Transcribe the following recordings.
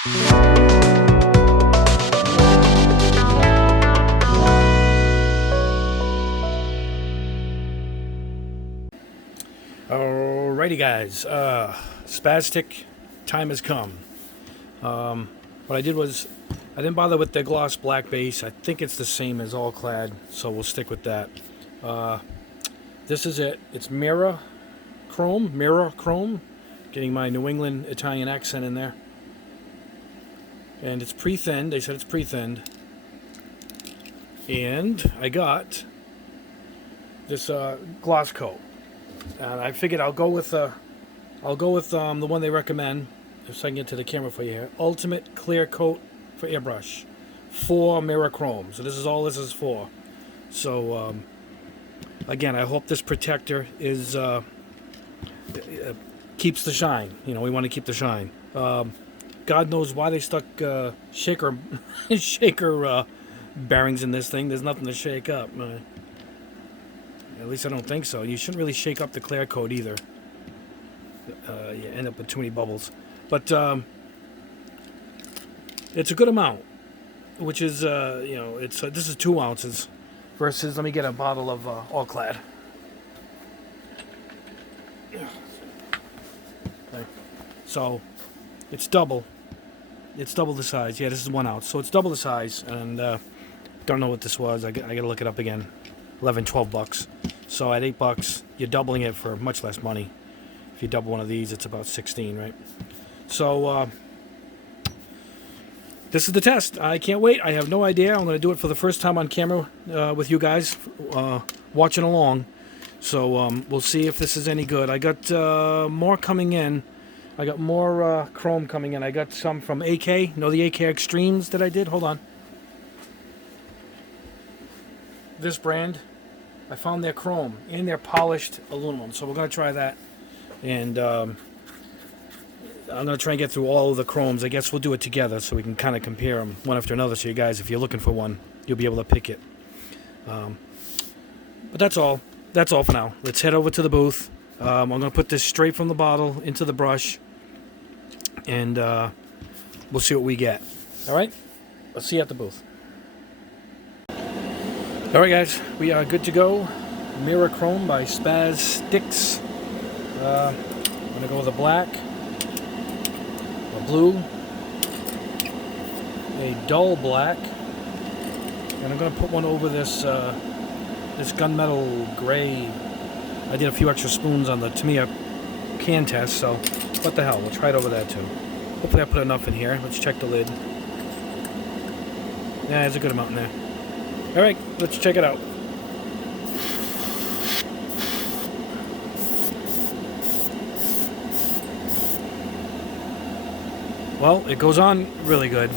Alrighty guys, Spaz Stix time has come. What I did was, I didn't bother with the gloss black base. I think it's the same as All Clad, so we'll stick with that. This is it. It's mirror chrome. Getting my New England Italian accent in there. And it's pre-thinned. They said it's pre-thinned. And I got this gloss coat. And I figured I'll go with the one they recommend, if I can get to the camera for you here. Ultimate Clear Coat for Airbrush, 4 mirror chrome. So this is all this is for. So again, I hope this protector is keeps the shine. You know, we want to keep the shine. God knows why they stuck shaker bearings in this thing. There's nothing to shake up. At least I don't think so. You shouldn't really shake up the clear coat either. You end up with too many bubbles. But it's a good amount, which is you know, it's this is 2 ounces versus, let me get a bottle of All Clad. Okay. So it's double. It's double the size. Yeah, this is 1 ounce, so it's double the size. And don't know what this was. I gotta look it up again. 11, 12 bucks. So at $8, you're doubling it for much less money. If you double one of these, it's about 16, right? So this is the test. I can't wait. I have no idea. I'm going to do it for the first time on camera with you guys watching along. So we'll see if this is any good. I got more coming in. I got more chrome coming in. I got some from AK. Know the AK Extremes that I did? Hold on. This brand, I found their chrome and their polished aluminum. So we're going to try that. And I'm going to try and get through all of the chromes. I guess we'll do it together so we can kind of compare them one after another. So you guys, if you're looking for one, you'll be able to pick it. But that's all. That's all for now. Let's head over to the booth. I'm going to put this straight from the bottle into the brush. And we'll see what we get. All right? Let's see you at the booth. All right, guys. We are good to go. Mirror Chrome by Spaz Stix. I'm going to go with a black, a blue, a dull black, and I'm going to put one over this this gunmetal gray. I did a few extra spoons on the Tamiya can test, so what the hell, we'll try it over that too. Hopefully I put enough in here. Let's check the lid. Yeah, there's a good amount in there. Alright, let's check it out. Well, it goes on really good.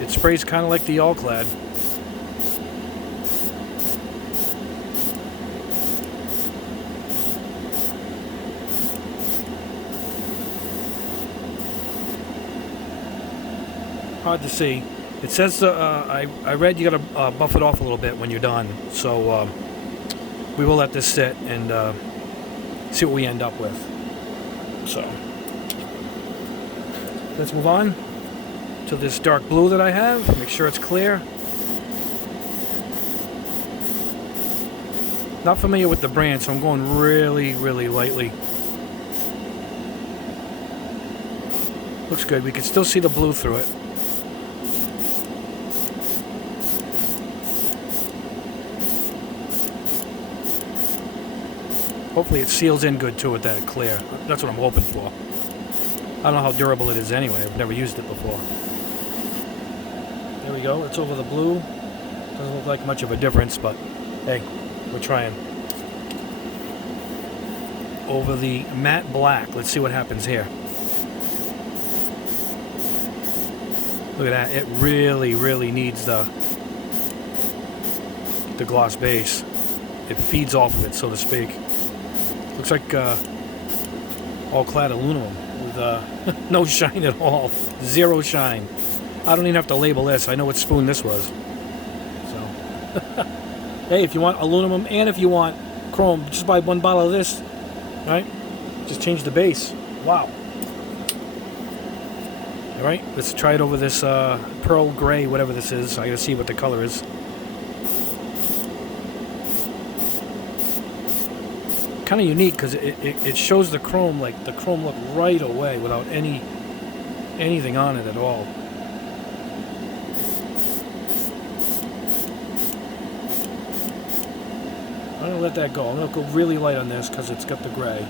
It sprays kind of like the All Clad. Hard to see. It says, I read you gotta buff it off a little bit when you're done. So we will let this sit and see what we end up with. So let's move on to this dark blue that I have. Make sure it's clear. Not familiar with the brand, so I'm going really, really lightly. Looks good. We can still see the blue through it. Hopefully it seals in good too with that clear. That's what I'm hoping for. I don't know how durable it is anyway. I've never used it before. There we go. It's over the blue. Doesn't look like much of a difference, but hey, we're trying. Over the matte black. Let's see what happens here. Look at that. It really, really needs the gloss base. It feeds off of it, so to speak. Looks like All Clad aluminum with no shine at all. Zero shine. I don't even have to label this. I know what spoon this was. So, hey, if you want aluminum and if you want chrome, just buy one bottle of this. Right? Just change the base. Wow. All right, let's try it over this pearl gray, whatever this is. I gotta see what the color is. Kind of unique because it shows the chrome, like the chrome look right away without anything on it at all. I'm gonna let that go. I'm gonna go really light on this because it's got the gray.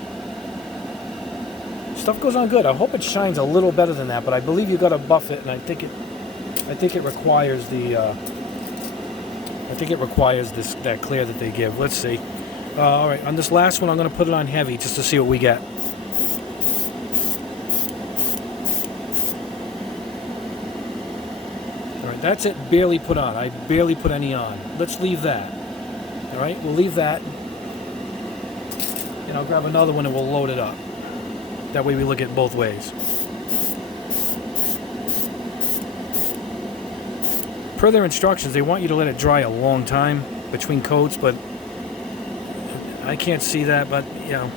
Stuff goes on good. I hope it shines a little better than that, but I believe you gotta buff it, and I think it requires the that clear that they give. Let's see. All right, on this last one, I'm gonna put it on heavy just to see what we get. All right, that's it. Barely put on. I barely put any on. Let's leave that. All right, we'll leave that, and I'll grab another one and we'll load it up. That way we look at both ways. Per their instructions, they want you to let it dry a long time between coats, but I can't see that. But you know,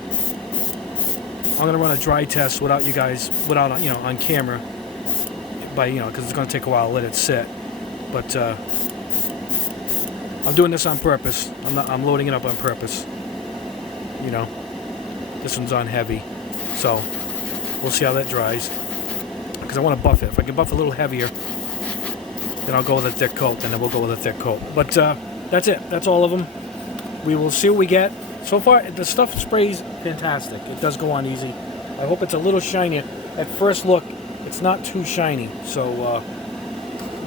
I'm gonna run a dry test without you guys, without on camera, because it's gonna take a while to let it sit. But I'm doing this on purpose. I'm loading it up on purpose. You know, this one's on heavy, so we'll see how that dries. Because I want to buff it. If I can buff a little heavier, then I'll go with a thick coat. Then we'll go with a thick coat. But that's it. That's all of them. We will see what we get. So far, the stuff sprays fantastic. It does go on easy. I hope it's a little shinier. At first look, it's not too shiny. So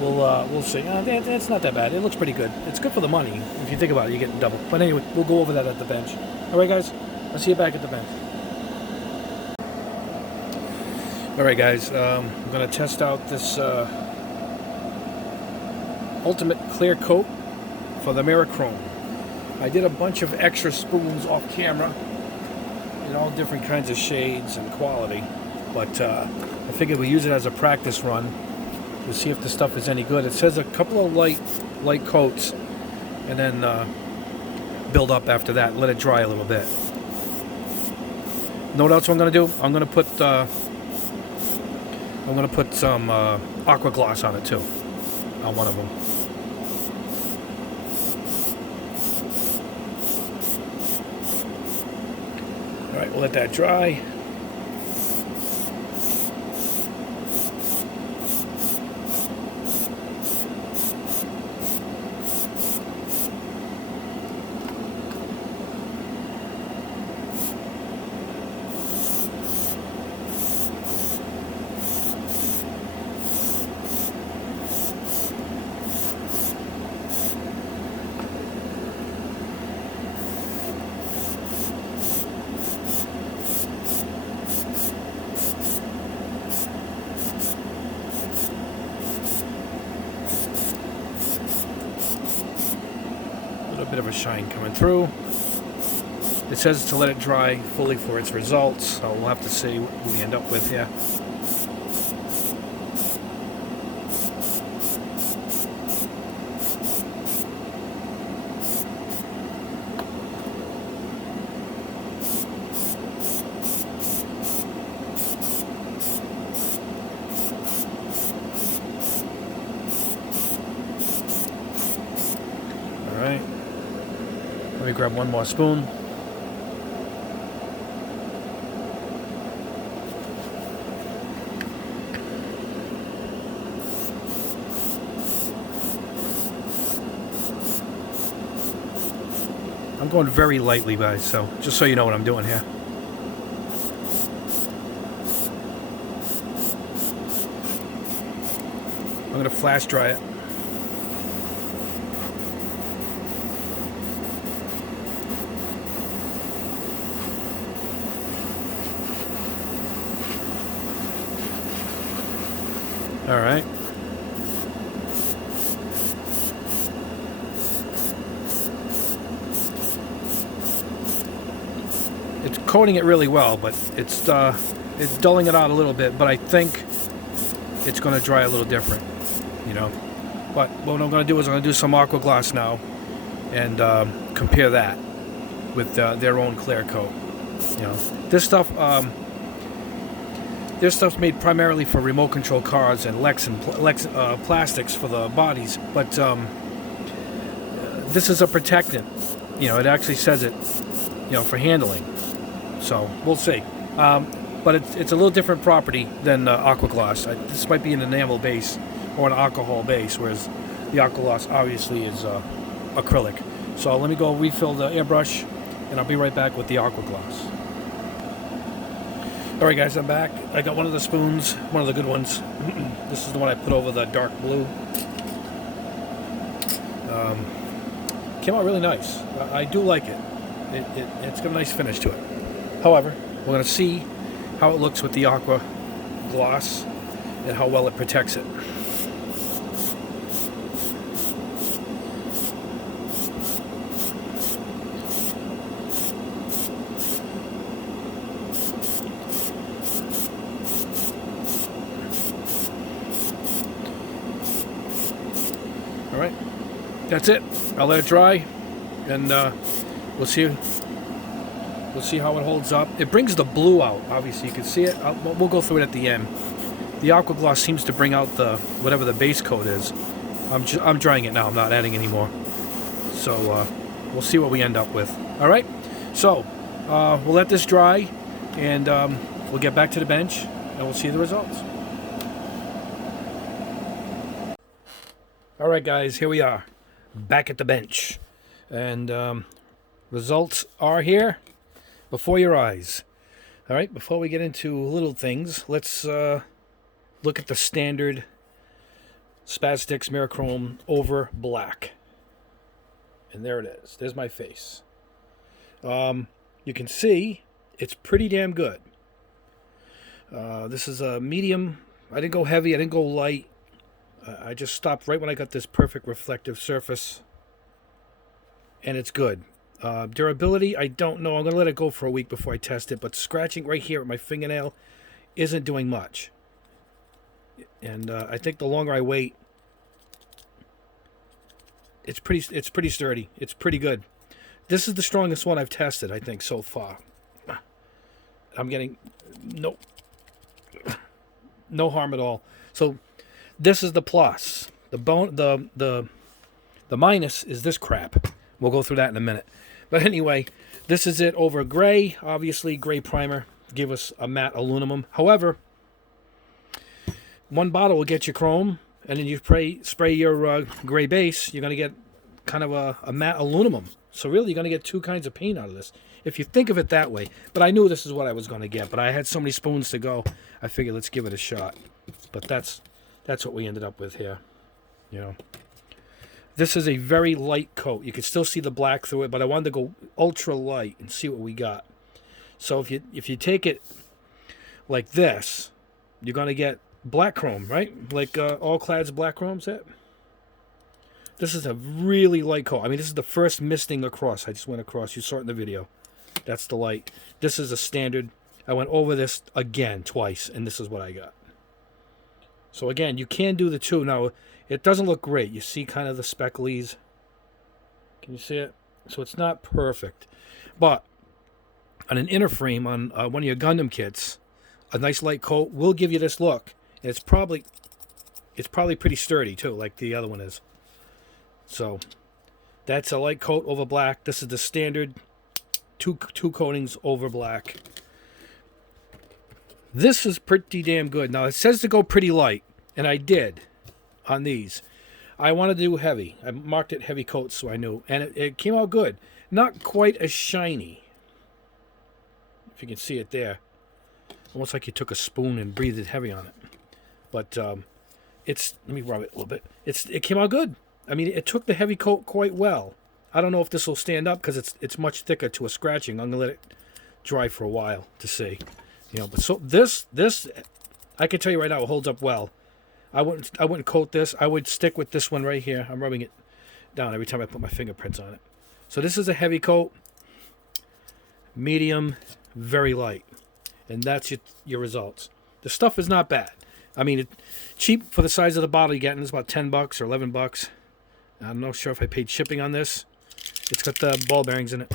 we'll see. It's not that bad. It looks pretty good. It's good for the money. If you think about it, you're getting double. But anyway, we'll go over that at the bench. All right, guys. I'll see you back at the bench. All right, guys. I'm going to test out this Ultimate Clear Coat for the Mirror Chrome. I did a bunch of extra spoons off camera in all different kinds of shades and quality. But I figured we'd use it as a practice run to see if the stuff is any good. It says a couple of light coats, and then build up after that. Let it dry a little bit. Know what else I'm going to do? I'm going to put some aqua gloss on it too, on one of them. All right, we'll let that dry. Bit of a shine coming through. It says to let it dry fully for its results, so we'll have to see what we end up with here. All right. Let me grab one more spoon. I'm going very lightly, guys, so just so you know what I'm doing here. I'm going to flash dry it. All right. It's coating it really well, but it's dulling it out a little bit, but I think it's going to dry a little different, you know. But what I'm going to do is I'm going to do some aqua gloss now and compare that with their own clear coat. You know, this stuff This stuff's made primarily for remote control cars and Lex plastics for the bodies, but this is a protectant. You know, it actually says it, you know, for handling. So we'll see. But it's a little different property than Aqua Gloss. This might be an enamel base or an alcohol base, whereas the Aqua Gloss obviously is acrylic. So let me go refill the airbrush, and I'll be right back with the Aqua Gloss. Alright guys, I'm back. I got one of the spoons, one of the good ones. This is the one I put over the dark blue. Came out really nice. I do like it. It's got a nice finish to it. However, we're going to see how it looks with the Aqua Gloss and how well it protects it. Alright, that's it. I'll let it dry, and we'll see how it holds up. It brings the blue out. Obviously, you can see it. We'll go through it at the end. The Aqua Gloss seems to bring out the whatever the base coat is. I'm drying it now. I'm not adding any more. So we'll see what we end up with. All right. So we'll let this dry, and we'll get back to the bench, and we'll see the results. All right, guys. Here we are, back at the bench, and results are here before your eyes. All right, before we get into little things, let's look at the standard Spaz Stix Mirror Chrome over black. And there it is. There's my face. You can see it's pretty damn good. This is a medium. I didn't go heavy. I didn't go light. I just stopped right when I got this perfect reflective surface. And it's good. Durability, I don't know. I'm going to let it go for a week before I test it. But scratching right here at my fingernail isn't doing much. And I think the longer I wait, it's pretty sturdy. It's pretty good. This is the strongest one I've tested, I think, so far. I'm getting no harm at all. So this is the plus. The minus is this crap. We'll go through that in a minute. But anyway, this is it over gray. Obviously, gray primer give us a matte aluminum. However, one bottle will get you chrome, and then you spray your gray base. You're going to get kind of a matte aluminum. So really, you're going to get two kinds of paint out of this, if you think of it that way. But I knew this is what I was going to get. But I had so many spoons to go, I figured let's give it a shot. But that's what we ended up with here. You know, this is a very light coat. You can still see the black through it, but I wanted to go ultra light and see what we got. So if you take it like this, you're going to get black chrome, right? Like All Clad's black chrome set. This is a really light coat. I mean, this is the first misting across. I just went across. You saw it in the video. That's the light. This is a standard. I went over this again twice, and this is what I got. So again, you can do the two. Now, it doesn't look great. You see kind of the specklies. Can you see it? So it's not perfect. But on an inner frame, on one of your Gundam kits, a nice light coat will give you this look. And it's probably pretty sturdy too, like the other one is. So that's a light coat over black. This is the standard two coatings over black. This is pretty damn good. Now, it says to go pretty light, and I did on these. I wanted to do heavy. I marked it heavy coats, so I knew. And it came out good. Not quite as shiny. If you can see it there. Almost like you took a spoon and breathed it heavy on it. But let me rub it a little bit. It came out good. I mean, it took the heavy coat quite well. I don't know if this will stand up because it's much thicker to a scratching. I'm going to let it dry for a while to see. You know, but so this I can tell you right now, it holds up well. I wouldn't coat this. I would stick with this one right here. I'm rubbing it down every time I put my fingerprints on it. So this is a heavy coat, medium, very light, and that's your results. The stuff is not bad. I mean, cheap for the size of the bottle you get, and it's about $10 or $11. I'm not sure if I paid shipping on this. It's got the ball bearings in it.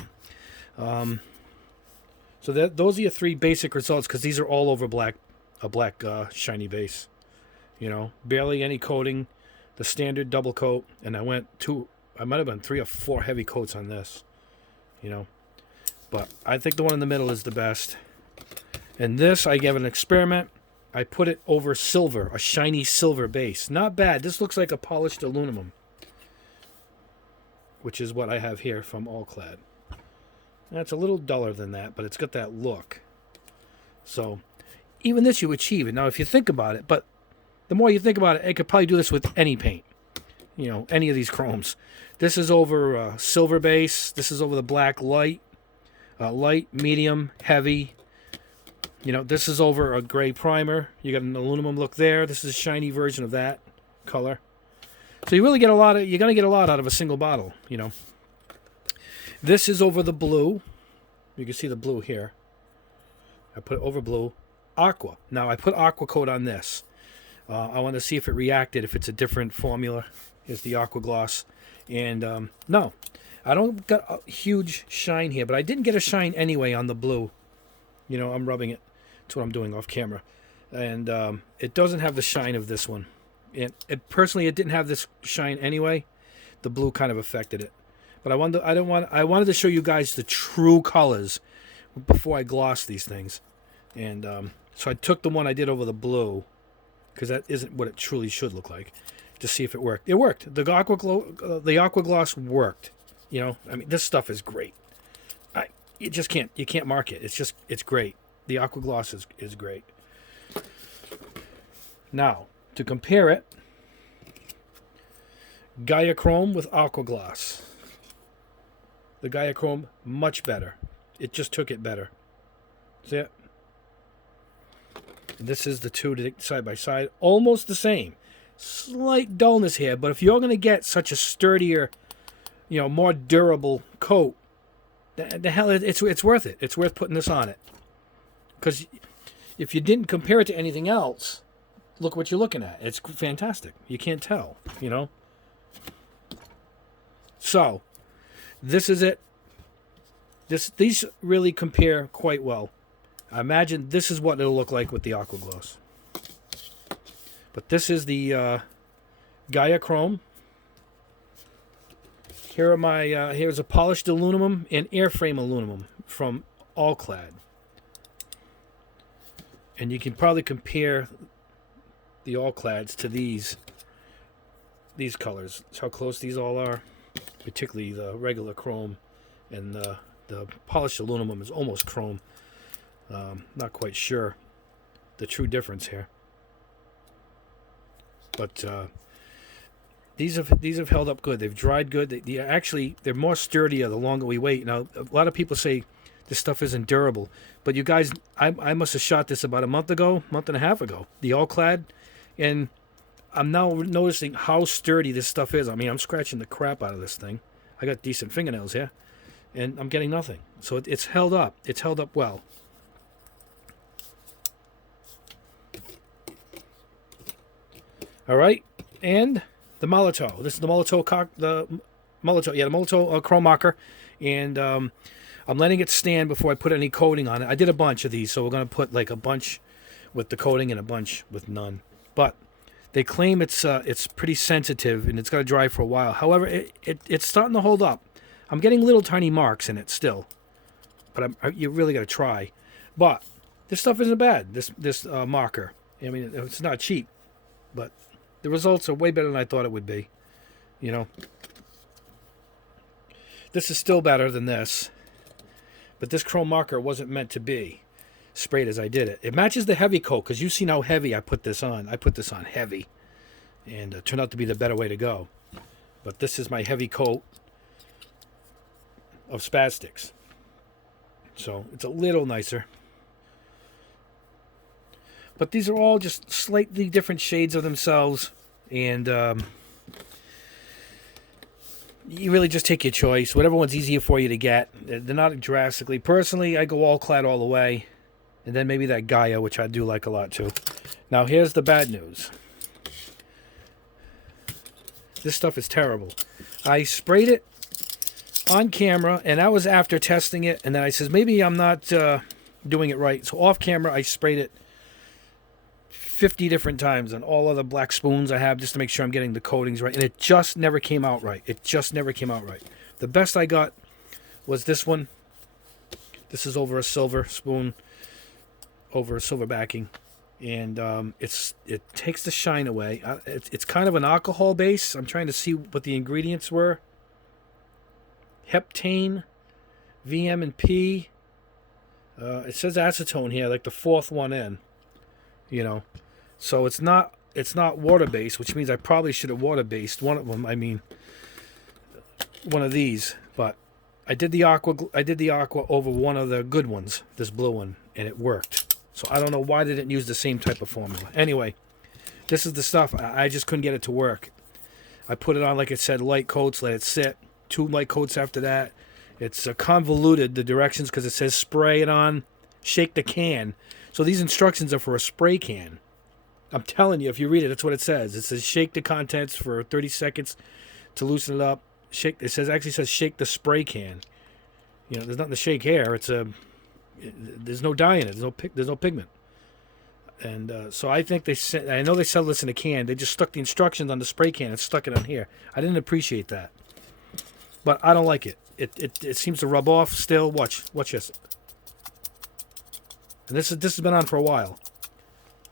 So those are your three basic results, because these are all over black. a black shiny base. You know, barely any coating, the standard double coat, and I might have been 3 or 4 heavy coats on this, you know. But I think the one in the middle is the best. And this, I gave an experiment. I put it over silver, a shiny silver base. Not bad. This looks like a polished aluminum, which is what I have here from Allclad. That's a little duller than that, but it's got that look. So even this you achieve it. Now, if you think about it, but the more you think about it, I could probably do this with any paint. You know, any of these chromes. This is over silver base. This is over the black light. Light, medium, heavy. You know, this is over a gray primer. You got an aluminum look there. This is a shiny version of that color. So you really get you're going to get a lot out of a single bottle, you know. This is over the blue. You can see the blue here. I put it over blue. Aqua. Now, I put aqua coat on this. I want to see if it reacted, if it's a different formula. Here's the aqua gloss. And, no, I don't got a huge shine here, but I didn't get a shine anyway on the blue. You know, I'm rubbing it. That's what I'm doing off camera. And it doesn't have the shine of this one. And personally, it didn't have this shine anyway. The blue kind of affected it. But I wanted to show you guys the true colors before I gloss these things. And so I took the one I did over the blue, because that isn't what it truly should look like, to see if it worked. It worked. The aqua gloss worked. You know, I mean, this stuff is great. You can't mark it. It's great. The aqua gloss is great. Now, to compare it, Gaia Chrome with aqua gloss. The Gaia Chrome, much better. It just took it better. See it? This is the two side by side. Almost the same. Slight dullness here, but if you're going to get such a sturdier, you know, more durable coat, the hell, it's worth it. It's worth putting this on it. Because if you didn't compare it to anything else, look what you're looking at. It's fantastic. You can't tell, you know. So, this is it. These really compare quite well. I imagine this is what it'll look like with the aqua gloss. But this is the Gaia Chrome. Here are my here's a polished aluminum and airframe aluminum from Allclad. And you can probably compare the Allclads to these colors. That's how close these all are. Particularly the regular chrome, and the polished aluminum is almost chrome. Not quite sure the true difference here. But these have held up good. They've dried good. They're more sturdier the longer we wait. Now, a lot of people say this stuff isn't durable, but you guys, I must have shot this about a month and a half ago. The Allclad, and I'm now noticing how sturdy this stuff is. I mean, I'm scratching the crap out of this thing. I got decent fingernails here, and I'm getting nothing. So it's held up. It's held up well. All right, and the Molotow. This is the Molotow chrome marker, and I'm letting it stand before I put any coating on it. I did a bunch of these, so we're going to put like a bunch with the coating and a bunch with none. But they claim it's pretty sensitive and it's got to dry for a while. However, it's starting to hold up. I'm getting little tiny marks in it still, but you really got to try. But this stuff isn't bad. This marker. I mean, it's not cheap, but the results are way better than I thought it would be. You know, this is still better than this, but this chrome marker wasn't meant to be sprayed as I did it. It matches the heavy coat, because you've seen how heavy I put this on. I put this on heavy, and it turned out to be the better way to go. But this is my heavy coat of Spaz Stix, so it's a little nicer. But these are all just slightly different shades of themselves, and you really just take your choice. Whatever one's easier for you to get. They're not drastically. Personally, I go Allclad all the way, and then maybe that Gaia, which I do like a lot too. Now, here's the bad news. This stuff is terrible. I sprayed it on camera, and that was after testing it, and then I says, maybe I'm not doing it right. So off camera, I sprayed it 50 different times on all other black spoons I have just to make sure I'm getting the coatings right. And it just never came out right. It just never came out right. The best I got was this one. This is over a silver spoon, over a silver backing. And it takes the shine away. It's kind of an alcohol base. I'm trying to see what the ingredients were. Heptane, VM and P. It says acetone here, like the fourth one in. You know, so it's not water based, which means I probably should have water based one of them. I mean, one of these, but I did the aqua over one of the good ones, this blue one, and it worked. So I don't know why they didn't use the same type of formula. Anyway, this is the stuff. I just couldn't get it to work. I put it on, like it said, light coats, let it sit. 2 light coats after that. It's convoluted, the directions, because it says spray it on, shake the can. So these instructions are for a spray can. I'm telling you, if you read it, that's what it says. It says shake the contents for 30 seconds to loosen it up. Actually says shake the spray can. You know, there's nothing to shake here. There's no dye in it. There's no pigment. And so I think I know they sell this in a can. They just stuck the instructions on the spray can and stuck it on here. I didn't appreciate that. But I don't like it. It seems to rub off still. Watch this. And this has been on for a while.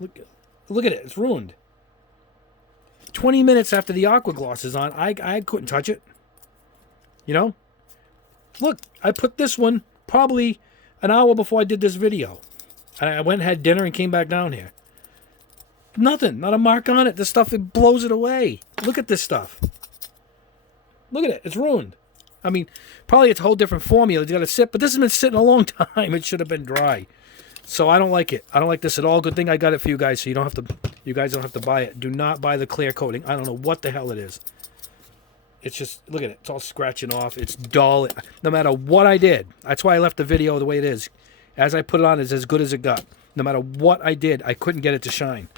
Look at it. It's ruined. 20 minutes after the aqua gloss is on, I couldn't touch it. You know? Look, I put this one probably an hour before I did this video. I went and had dinner and came back down here. Nothing. Not a mark on it. This stuff, it blows it away. Look at this stuff. Look at it. It's ruined. I mean, probably it's a whole different formula. You got to sit, but this has been sitting a long time. It should have been dry. So I don't like it. I don't like this at all. Good thing I got it for you guys, so you guys don't have to buy it. Do not buy the clear coating. I don't know what the hell it is. It's just, look at it. It's all scratching off. It's dull. No matter what I did. That's why I left the video the way it is. As I put it on, it's as good as it got. No matter what I did, I couldn't get it to shine.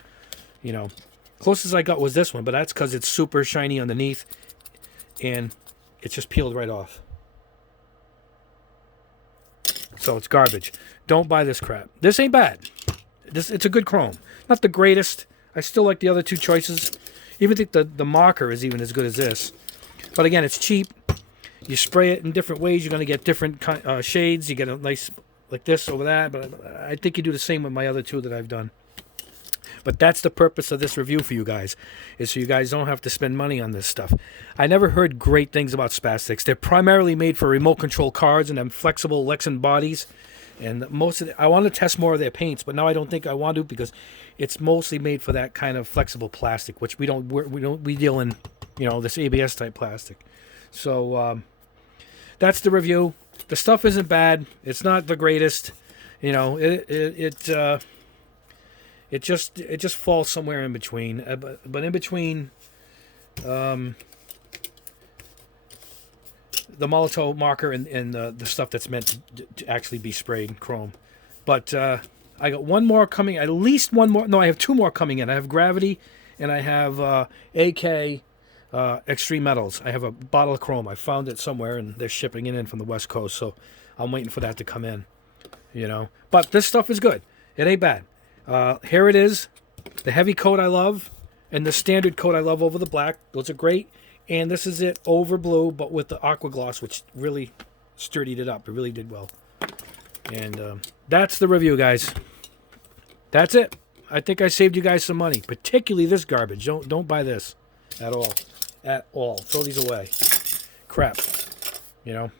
You know, closest I got was this one, but that's because it's super shiny underneath, and it just peeled right off. So it's garbage. Don't buy this crap. This ain't bad. It's a good chrome. Not the greatest. I still like the other two choices. Even think the marker is even as good as this. But again, it's cheap. You spray it in different ways. You're going to get different shades. You get a nice, like this over that. But I think you do the same with my other two that I've done. But that's the purpose of this review for you guys, is so you guys don't have to spend money on this stuff. I never heard great things about Spaz Stix. They're primarily made for remote control cars and them flexible Lexan bodies. And I want to test more of their paints, but now I don't think I want to, because it's mostly made for that kind of flexible plastic, which we deal in, you know, this ABS type plastic. So that's the review. The stuff isn't bad. It's not the greatest. You know, it just falls somewhere in between. But in between the Molotov marker and the stuff that's meant to actually be sprayed chrome. But I got one more coming, at least one more. No, I have two more coming in. I have Gravity and I have AK Extreme Metals. I have a bottle of chrome. I found it somewhere and they're shipping it in from the West Coast. So I'm waiting for that to come in, you know. But this stuff is good. It ain't bad. Here it is. The heavy coat I love and the standard coat I love over the black. Those are great. And this is it over blue, but with the aqua gloss, which really sturdied it up. It really did well. And that's the review, guys. That's it. I think I saved you guys some money, particularly this garbage. Don't buy this at all. At all. Throw these away. Crap. You know.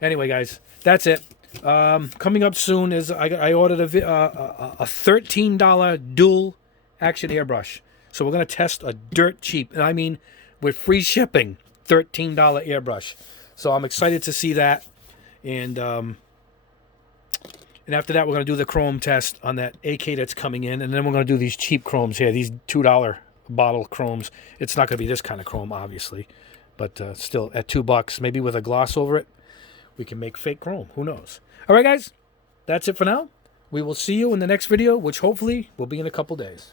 Anyway, guys, that's it. Coming up soon is I ordered a $13 dual action airbrush. So we're going to test a dirt cheap, and I mean with free shipping, $13 airbrush. So I'm excited to see that. And after that, we're going to do the chrome test on that AK that's coming in. And then we're going to do these cheap chromes here, these $2 bottle chromes. It's not going to be this kind of chrome, obviously. But still, at $2, maybe with a gloss over it, we can make fake chrome. Who knows? All right, guys. That's it for now. We will see you in the next video, which hopefully will be in a couple days.